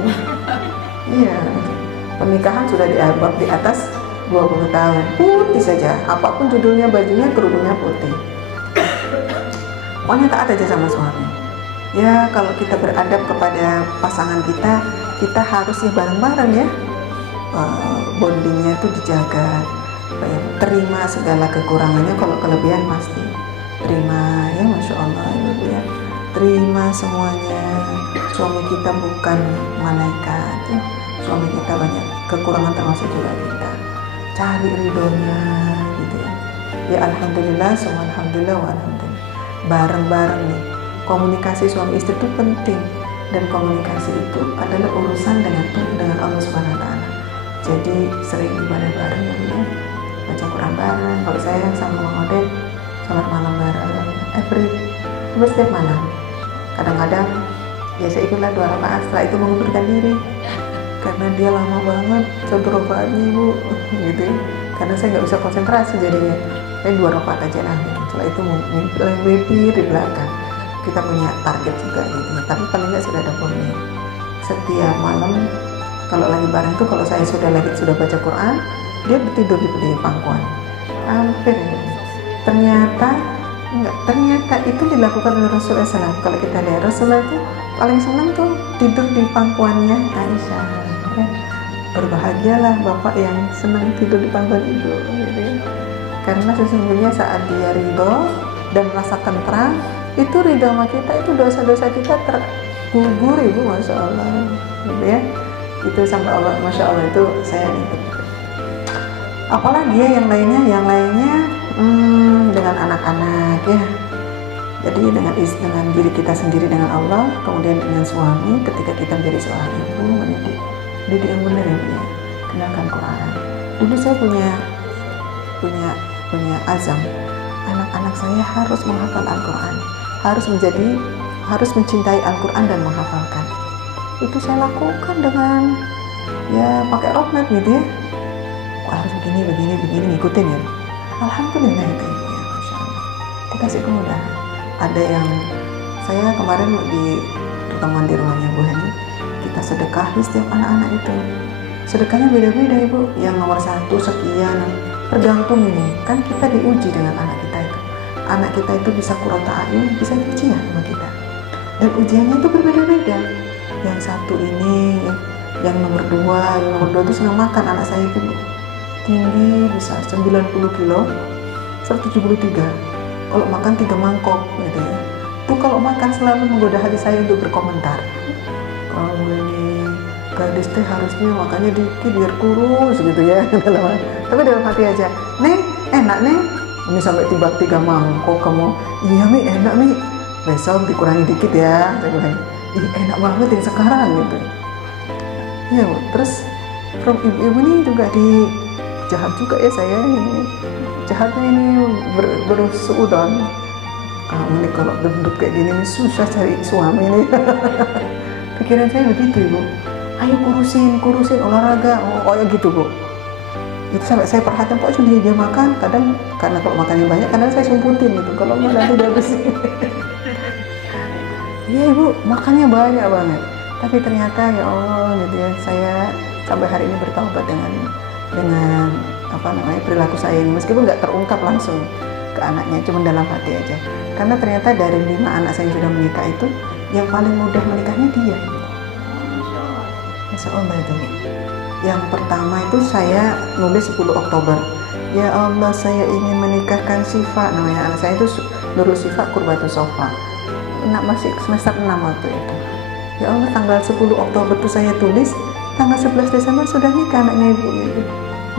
Iya, pernikahan sudah diabad di atas 20 tahun, putih saja, apapun judulnya bajunya, kerudungnya putih. Pokoknya taat aja sama suami. Ya kalau kita beradab kepada pasangan kita, kita harus ya bareng-bareng ya, bondingnya itu dijaga. Terima segala kekurangannya, kalau kelebihan pasti terima ya, Masya Allah ya. Terima semuanya. Suami kita bukan malaikat ya. Suami kita banyak kekurangan termasuk juga kita. Cari ridhonya gitu ya. Ya alhamdulillah, semua alhamdulillah wa alhamdulillah. Bareng-bareng nih. Komunikasi suami istri itu penting, dan komunikasi itu adalah urusan dengan Allah Subhanahu wa taala. Jadi sering ibadah bareng ya, baca Quran bareng. Kalau saya sama Bang Oded salat malam bareng, setiap malam. Kadang-kadang ya saya ikutlah 2 rakaat, setelah itu mengundurkan diri karena dia lama banget rokaatnya ibu gitu ya. Karena saya nggak bisa konsentrasi jadinya, saya 2 rakaat aja nanti. Setelah itu mimpi di belakang. Kita punya target juga gitu ya, tapi paling nggak sudah ada poinnya. Setiap malam kalau lagi bareng tuh, kalau saya sudah baca Quran, dia tidur di pangkuan. Hampir ternyata itu dilakukan oleh Rasulullah SAW. Kalau kita lihat Rasulullah itu paling senang tuh tidur di pangkuannya Aisyah ya. Berbahagialah bapak yang senang tidur di pangkuan ibu gitu ya. Karena sesungguhnya saat dia ridho dan merasa tentram, itu ridho sama kita, itu dosa-dosa kita tergugur ibu, Masya Allah gitu ya. Itu sampai Allah, Masya Allah, itu saya ingat. Apalagi ya yang lainnya dengan anak-anak ya. Jadi dengan diri kita sendiri, dengan Allah, kemudian dengan suami. Ketika kita menjadi seorang ibu, mendidik yang benar ya, kenalkan Quran. Dulu saya punya azam, anak-anak saya harus menghafal Al-Quran, harus mencintai Al-Quran dan menghafalkan. Itu saya lakukan dengan ya pakai roadmap gitu ya. Harus begini ngikutin ya. Alhamdulillah itu ya, Masya Allah. Dikasih kemudahan. Ada yang saya kemarin di pertemuan di rumahnya Bu Heni, kita sedekahi setiap anak-anak itu. Sedekahnya beda-beda ibu. Yang nomor 1 sekian, tergantung ini. Kan kita diuji dengan anak kita itu. Anak kita itu bisa qurrata a'yun, bisa ujian sama kita. Dan ujiannya itu berbeda-beda. Yang 1 ini, yang nomor 2 itu senang makan. Anak saya itu tinggi besar 90 kilo 173, kalau makan 3 mangkok gitu ya. Itu kalau makan selalu menggoda hati saya untuk berkomentar, kamu ini gadis teh harusnya makannya dikit biar kurus gitu ya. Tapi dalam hati aja, Neng enak Neng, ini sampai 3 mangkok kamu. Iya Mi enak Mi, besok dikurangi dikit ya. Saya bilang, ih enak banget yang sekarang gitu ya. Terus from ibu-ibu ini juga jahat juga ya saya ini. Jahatnya ini bersuudon. Kamu nih kalau gendut kayak gini nih susah cari suami nih. Pikiran saya begitu ibu. Ayo kurusin olahraga, kayak gitu bu. Itu sampai saya perhatian kok dia makan. Kadang karena kalau makannya banyak, kadang saya sumputin gitu. Kalau nggak nanti udah habis. Iya ibu, makannya banyak banget. Tapi ternyata ya Allah gitu ya, saya sampai hari ini bertaubat dengan perilaku saya ini, meskipun nggak terungkap langsung ke anaknya, cuma dalam hati aja. Karena ternyata dari 5 anak saya yang sudah menikah itu, yang paling mudah menikahnya dia. Masya Allah itu. Yang pertama itu saya nulis 10 Oktober. Ya Allah, saya ingin menikahkan Syifa, namanya anak saya itu Nurul Syifa Kurbatus Sofa. Masih semester 6 waktu itu. Ya Allah, tanggal 10 Oktober itu saya tulis, tanggal 11 Desember sudah nikah anaknya ibu gitu.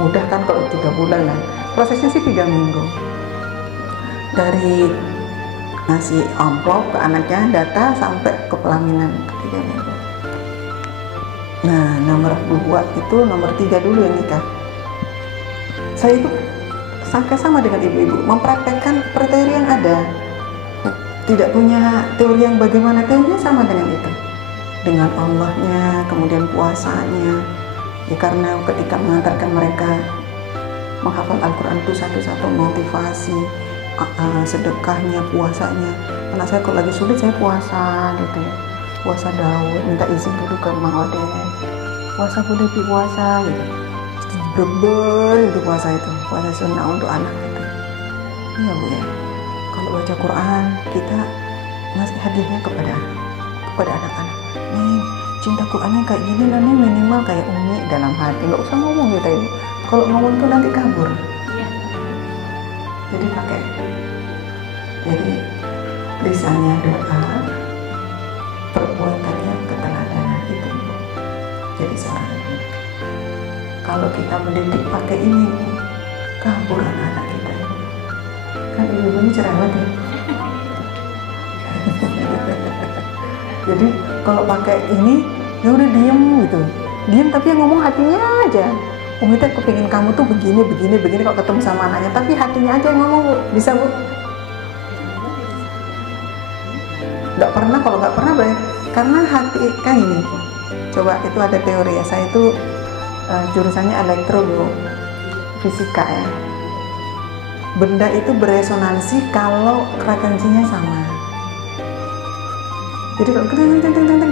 Mudah kan kalau 3 bulan lah. Prosesnya sih 3 minggu. Dari ngasih amplop ke anaknya, data sampai ke pelaminan 3 minggu. Nah, nomor 2 itu, nomor 3 dulu yang nikah. Saya itu sama dengan ibu-ibu, mempraktekkan teori yang ada. Tidak punya teori yang bagaimana, teorinya sama dengan itu. Dengan Allahnya, kemudian puasanya. Ya karena ketika mengantarkan mereka menghafal Al-Quran itu satu-satu motivasi, sedekahnya, puasanya. Anak saya kalau lagi sulit saya puasa gitu ya. Puasa Daud, minta izin dulu ke Mang Odeh, puasa boleh puasa gitu, berbel itu puasa sunnah untuk anak gitu. Iya Bu ya, kalau baca Quran kita ngasih hadiahnya kepada anak-anak. Nih cinta Qurannya kayak gini lah nih, minimal kayak Umi dalam hati, nggak usah ngomong gitu ya. Kalau ngomong tuh nanti kabur. Jadi pakai, jadi lisannya doa, perbuatannya keteladanan itu. Jadi seorang ibu, kalau kita mendidik pakai ini, kabur anak-anak kita. Kan ibu ini cerewet ya. Jadi kalau pakai ini, ya udah diem gitu, diem tapi yang ngomong hatinya aja. Umi teh kepingin kamu tuh begini kalau ketemu sama anaknya, tapi hatinya aja yang ngomong Bu. Bisa Bu? Kalau nggak pernah banyak, karena hati kan ini. Coba itu ada teori ya, saya itu jurusannya fisika ya. Benda itu beresonansi kalau frekuensinya sama. Jadi kalau ting,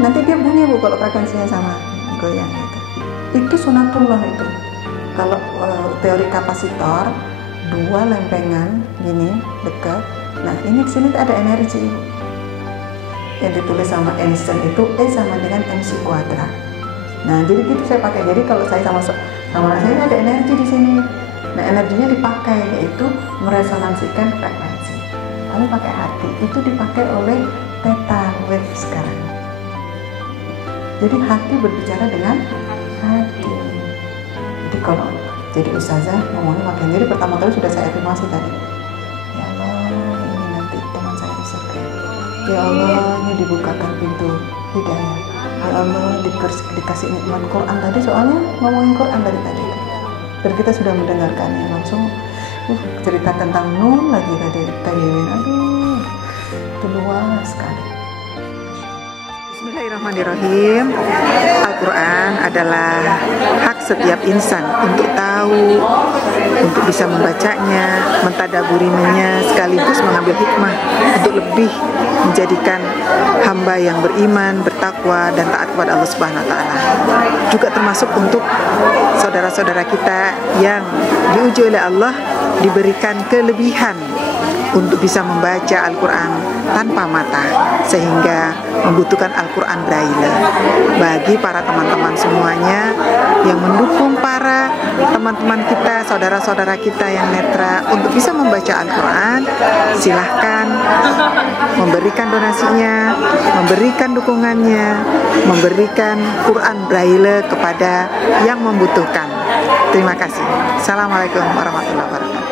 nanti dia bunyi Bu kalau frekuensinya sama, goyang gitu. Itu sunatullah itu. Kalau teori kapasitor, 2 lempengan gini dekat. Nah ini di sini ada energi yang ditulis sama Einstein itu E sama dengan mc kuadrat. Nah jadi gitu saya pakai. Jadi kalau saya sama anak saya ada energi di sini. Nah energinya dipakai yaitu meresonansikan frekuensi. Lalu pakai hati itu dipakai oleh theta wave sekarang. Jadi hati berbicara dengan hati. Jadi kalau jadi ustazah ngomongnya makin. Jadi pertama kali sudah saya afirmasi tadi. Ya Allah, ini nanti teman saya di surga. Ya Allah, ini dibukakan pintu hidayah. Ya Allah, dikasih nikmat Quran tadi, soalnya ngomongin Quran dari tadi. Dan kita sudah mendengarkannya langsung. Cerita tentang Nun lagi tadi. Aduh, itu luas sekali. Bismillahirrahmanirrahim. Al-Quran adalah hak setiap insan untuk tahu, untuk bisa membacanya, mentadaburinya, sekaligus mengambil hikmah untuk lebih menjadikan hamba yang beriman, bertakwa, dan taat kepada Allah Subhanahu wa Ta'ala. Juga termasuk untuk saudara-saudara kita yang diuji oleh Allah diberikan kelebihan untuk bisa membaca Al-Quran tanpa mata, sehingga membutuhkan Al-Quran Braille. Bagi para teman-teman semuanya yang mendukung para teman-teman kita, saudara-saudara kita yang netra untuk bisa membaca Al-Quran, silahkan memberikan donasinya, memberikan dukungannya, memberikan Quran Braille kepada yang membutuhkan. Terima kasih. Assalamualaikum warahmatullahi wabarakatuh.